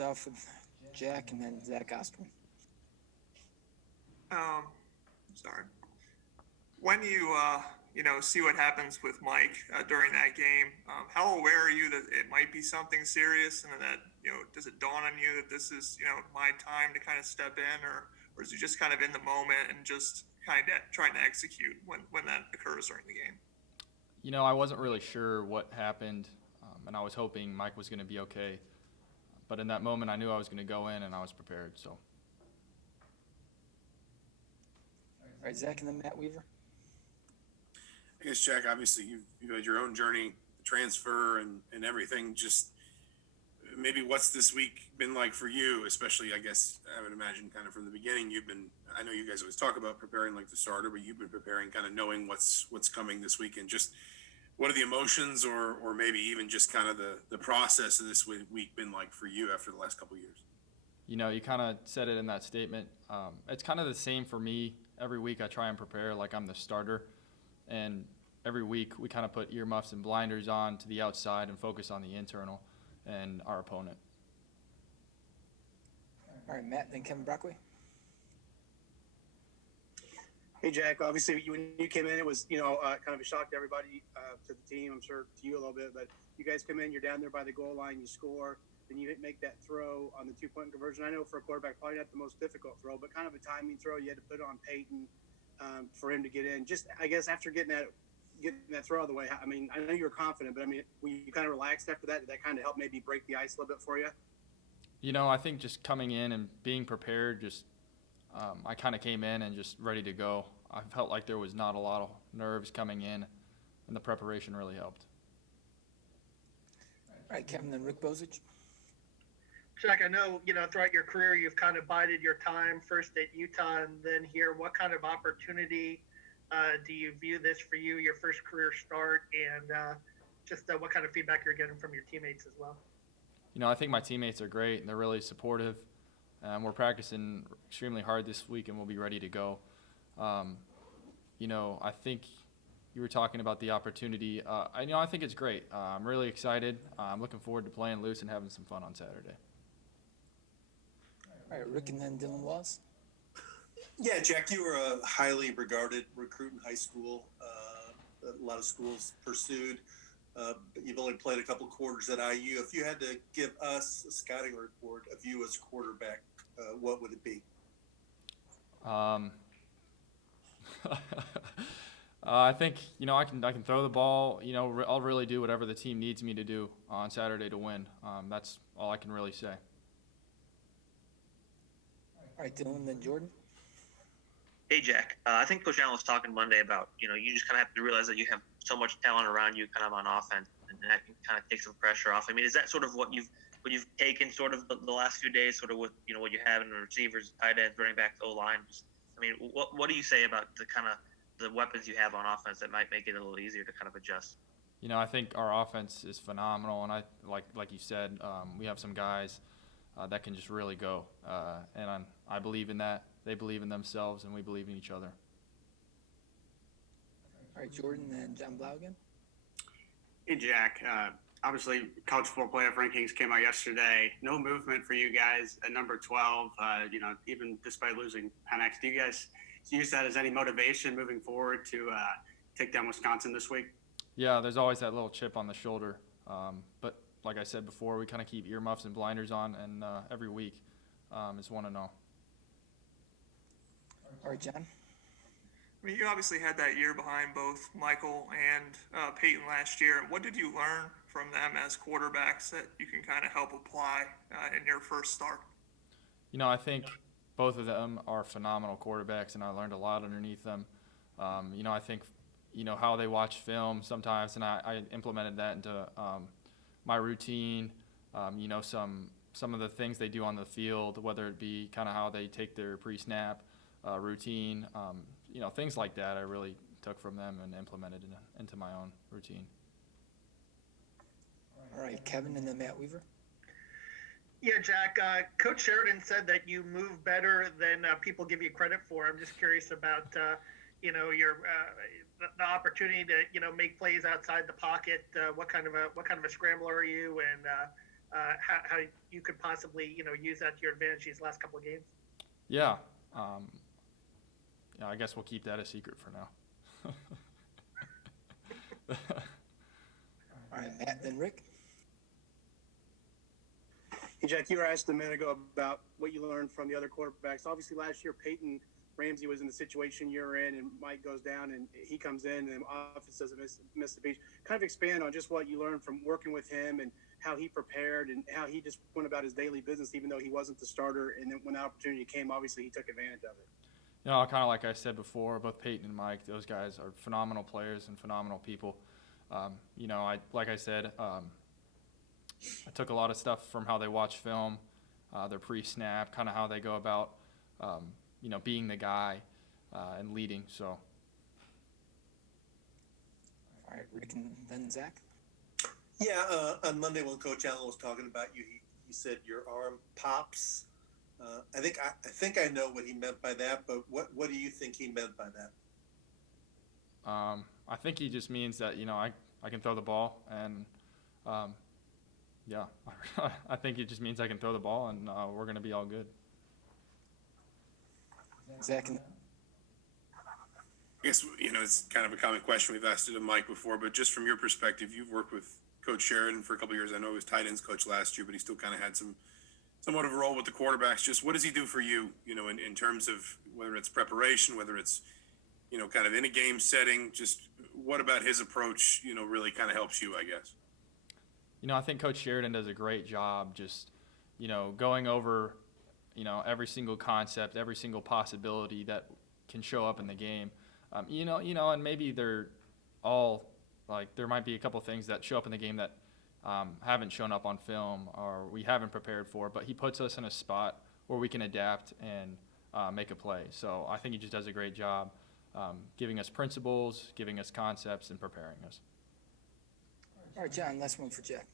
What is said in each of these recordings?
off with Jack and then Zach Osterman. Um, sorry. When you see what happens with Mike during that game, how aware are you that it might be something serious, and that does it dawn on you that this is my time to kind of step in, or is it just kind of in the moment and just kind of trying to execute when that occurs during the game? I wasn't really sure what happened, and I was hoping Mike was going to be okay. But in that moment, I knew I was going to go in, and I was prepared. So, All right, Zach and then Matt Weaver. I guess, Jack, obviously you had your own journey, transfer and everything. Just maybe what's this week been like for you, especially, I guess, I would imagine kind of from the beginning, I know you guys always talk about preparing like the starter, but you've been preparing kind of knowing what's coming this week, and just what are the emotions or maybe even just kind of the process of this week been like for you after the last couple of years? you kind of said it in that statement. It's kind of the same for me. Every week I try and prepare like I'm the starter. And every week we kind of put earmuffs and blinders on to the outside and focus on the internal and our opponent. All right, Matt, then Kevin Brockway. Hey, Jack. Obviously, when you came in, it was kind of a shock to everybody, to the team. I'm sure to you a little bit, but you guys come in, you're down there by the goal line, you score, then you make that throw on the 2-point conversion. I know for a quarterback, probably not the most difficult throw, but kind of a timing throw. You had to put it on Peyton for him to get in. Just, I guess, after getting that throw out of the way, I mean, I know you were confident, but I mean, were you kind of relaxed after that? Did that kind of help maybe break the ice a little bit for you? I think just coming in and being prepared, I kind of came in and just ready to go. I felt like there was not a lot of nerves coming in, and the preparation really helped. All right, Kevin, then Rick Bozich. Jack, I know, throughout your career, you've kind of bided your time, first at Utah and then here. What kind of opportunity do you view this for you, your first career start, and just what kind of feedback you're getting from your teammates as well? I think my teammates are great, and they're really supportive. We're practicing extremely hard this week, and we'll be ready to go. I think you were talking about the opportunity. I think it's great. I'm really excited. I'm looking forward to playing loose and having some fun on Saturday. All right, Rick and then Dylan Wallace. Yeah, Jack, you were a highly regarded recruit in high school. A lot of schools pursued, but you've only played a couple quarters at IU. If you had to give us a scouting report of you as quarterback, what would it be? I think I can throw the ball. I'll really do whatever the team needs me to do on Saturday to win. That's all I can really say. All right, Dylan, then Jordan. Hey, Jack. I think Coach Allen was talking Monday about, you just kind of have to realize that you have so much talent around you kind of on offense, and that can kind of take some pressure off. I mean, is that sort of what you've taken sort of the last few days, sort of with, what you have in the receivers, tight ends, running back, O-line? I mean, what do you say about the kind of the weapons you have on offense that might make it a little easier to kind of adjust? I think our offense is phenomenal, and I like you said, we have some guys that can just really go, and I believe in that. They believe in themselves, and we believe in each other. All right, Jordan and John Blau again. Hey, Jack. Obviously, college football playoff rankings came out yesterday. No movement for you guys at number 12, even despite losing Penn X. Do you guys use that as any motivation moving forward to take down Wisconsin this week? Yeah, there's always that little chip on the shoulder. But like I said before, we kind of keep earmuffs and blinders on, and every week is 1-0. All right, John. I mean, you obviously had that year behind both Michael and Peyton last year. What did you learn from them as quarterbacks that you can kind of help apply in your first start? I think both of them are phenomenal quarterbacks, and I learned a lot underneath them. I think, how they watch film sometimes, and I implemented that into my routine. Some of the things they do on the field, whether it be kind of how they take their pre-snap routine, things like that I really took from them and implemented into my own routine. All right, Kevin and then Matt Weaver. Yeah, Jack, Coach Sheridan said that you move better than people give you credit for. I'm just curious about, your the opportunity to, make plays outside the pocket. What kind of a scrambler are you? And how you could possibly, use that to your advantage these last couple of games? Yeah. Yeah, I guess we'll keep that a secret for now. All right, Matt, then Rick. Hey, Jack, you were asked a minute ago about what you learned from the other quarterbacks. Obviously, last year, Peyton Ramsey was in the situation you're in, and Mike goes down, and he comes in, and the offense doesn't miss the beat. Kind of expand on just what you learned from working with him and how he prepared and how he just went about his daily business, even though he wasn't the starter. And then when the opportunity came, obviously, he took advantage of it. Kind of like I said before, both Peyton and Mike, those guys are phenomenal players and phenomenal people. Like I said, I took a lot of stuff from how they watch film, their pre-snap, kind of how they go about, being the guy and leading. So. All right, Rick, and then Zach. Yeah, on Monday when Coach Allen was talking about you, he said your arm pops. I think I know what he meant by that, but what do you think he meant by that? I think he just means that I can throw the ball, and yeah, I think it just means I can throw the ball, and we're gonna be all good. Zach, and I guess, it's kind of a common question. We've asked it of Mike before, but just from your perspective, you've worked with Coach Sheridan for a couple of years. I know he was tight ends coach last year, but he still kind of had somewhat of a role with the quarterbacks. Just what does he do for you, in terms of whether it's preparation, whether it's, kind of in a game setting, just what about his approach, really kind of helps you, I guess? I think Coach Sheridan does a great job just, going over, every single concept, every single possibility that can show up in the game. And maybe they're all, like, there might be a couple things that show up in the game that haven't shown up on film or we haven't prepared for, but he puts us in a spot where we can adapt and make a play. So I think he just does a great job giving us principles, giving us concepts, and preparing us. all right, John, last one for Jack.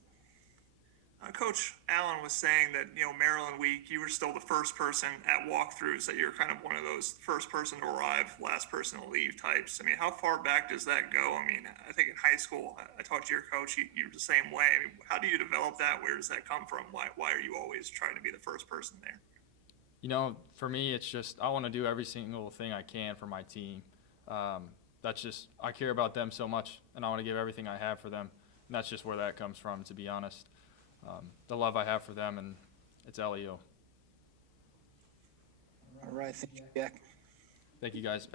Coach Allen was saying that, Maryland week, you were still the first person at walkthroughs, that you're kind of one of those first person to arrive, last person to leave types. I mean, how far back does that go? I mean, I think in high school, I talked to your coach, you're the same way. I mean, how do you develop that? Where does that come from? Why are you always trying to be the first person there? For me, it's just I want to do every single thing I can for my team. That's just I care about them so much, and I want to give everything I have for them. And that's just where that comes from, to be honest. The love I have for them, and it's LEO. All right, thank you, Jack. Thank you, guys.